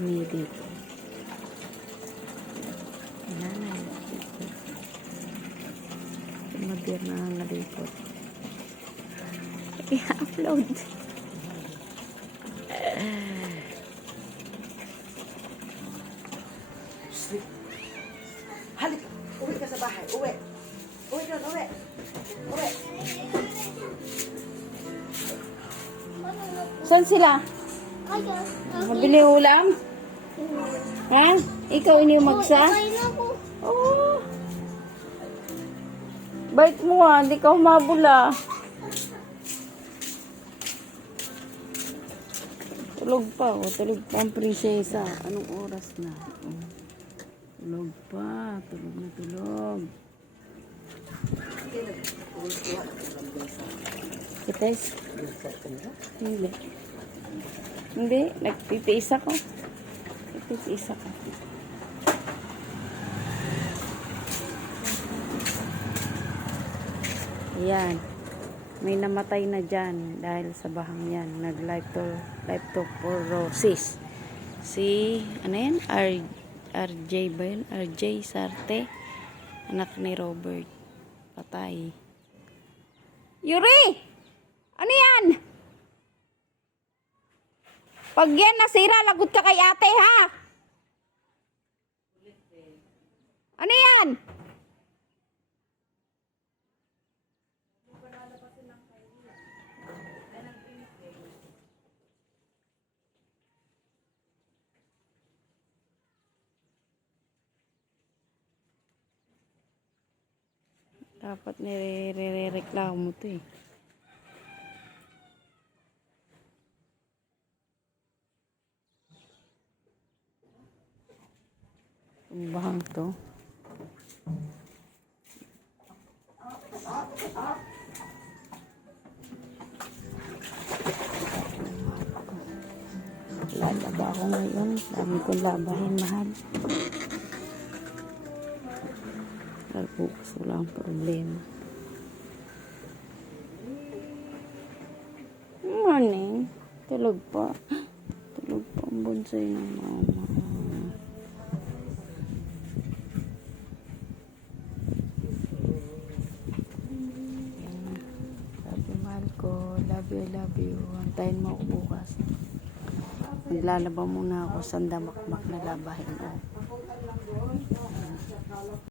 kami dito. Nanay. Mabir na nalipot. I-upload. Halik! Uwi ka sa bahay. Uwi! Uwi doon, uwi! Uwi! Saan sila? Mabili ulam? Ha? Ikaw ini magsa? Oh. Bait mo ah, hindi ka humabula. Tulog pa, oh. Tulog pa ang prinsesa. Anong oras na? Oh. Tulog pa, tulog na tulog. Kites? Hindi. Hindi, nagtitiis ako. Nagtitiis ako. Ayan. May namatay na dyan dahil sa bahang yan. Nag-leptospirosis. Si, ano yan? RJ ba yun? RJ Sarte. Anak ni Robert. Patay. Yuri! Ano yan? Pag yan nasira, lagot ka kay ate, ha? Ano yan? Dapat nire-reklamo to eh. Ang bahang to. Lalaba ako ngayon. Dami kong labahin, mahal. Dahil bukas wala ang problema. Morning. Tulog pa. Tulog pa ang bonsai ng mama. Sabi mahal ko. Love you, love you. Antayin mo ako bukas. Maglalaba muna ako sa damakmak na labahin.